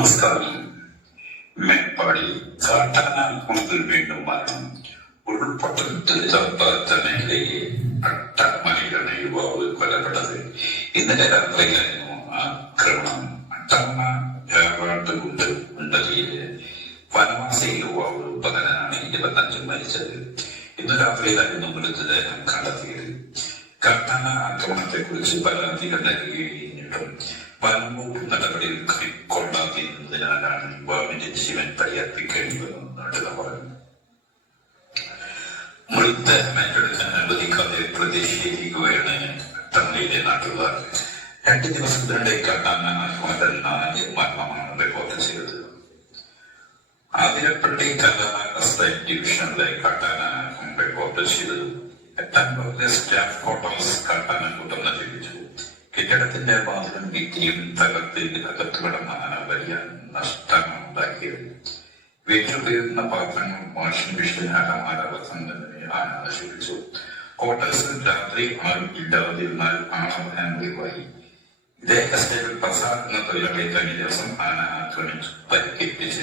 നമസ്കാരം. മേപ്പാടി കാട്ടാനാക്രമണത്തിൽ വീണ്ടും മരണം. ഉരുൾപൊട്ടലിൽ ചർപ്പാത്ത മേഖലയിലെ അട്ടമണിയിലാണ് യുവാവ് കൊല്ലപ്പെട്ടത്. ഇന്നലെ രാത്രിയിലായിരുന്നു ആക്രമണം. അട്ടമ്മ രാവാട്ടുകുണ്ട് ഉണ്ടലിയിലെ വനവാസി യുവാവ് പകരനാണ് 25 മരിച്ചത്. ഇന്ന് രാത്രിയിലായിരുന്നു മൃതദേഹം കണ്ടെത്തിയത്. കാട്ടാന ആക്രമണത്തെ കുറിച്ച് പരാതികൾ നൽകിയിട്ടും വനംവകുപ്പ് നടപടികൾ കൈക്കൊള്ളാതിരുന്നതിനാലാണ് യുവാവിന്റെ ജീവൻ പരിഹരിക്കേണ്ടി വന്നത് നാട്ടുകാർ പറഞ്ഞു. മൃതദേഹം ഏറ്റെടുക്കാൻ അനുവദിക്കാതെ പ്രതിഷേധിക്കുകയാണ് തമിഴിലെ നാട്ടുകാർ. 2 ദിവസത്തിനിടെ കാട്ടാന ആക്രമണത്തിൽ 4 മരണമാണ് റിപ്പോർട്ട് ചെയ്തത്. ആതിരപ്പള്ളി കല്ലാന സ്റ്റേറ്റ് ഡിവിഷനിലെ കാട്ടാന റിപ്പോർട്ട് ചെയ്തത്. 8 സ്റ്റാഫ് ക്വാർട്ടേഴ്സ് കാട്ടാനക്കൂട്ടം നശിപ്പിച്ചു. കെട്ടിടത്തിന്റെ വാതിലും ഭിത്തിയും തകർത്ത് അകത്ത് കിടന്ന ആന വലിയ നഷ്ടങ്ങളുണ്ടാക്കിയത്. വീട്ടിലുപയോഗിക്കുന്ന പാത്രങ്ങൾ, വാഷിംഗ് മെഷീൻ, അലമാര, വസന്തനെ ആന നശിപ്പിച്ചു. ക്വാർട്ടേഴ്സിൽ രാത്രി ആരും ഇല്ലാതിരുന്നാൽ ആളവൻ ഒഴിവായി. ഇതേ എസ്റ്റേറ്റിൽ പ്രസാദ് എന്ന തൊഴിലാളി കഴിഞ്ഞ ദിവസം ആന ആക്രമിച്ചു പരിക്കേൽപ്പിച്ചു.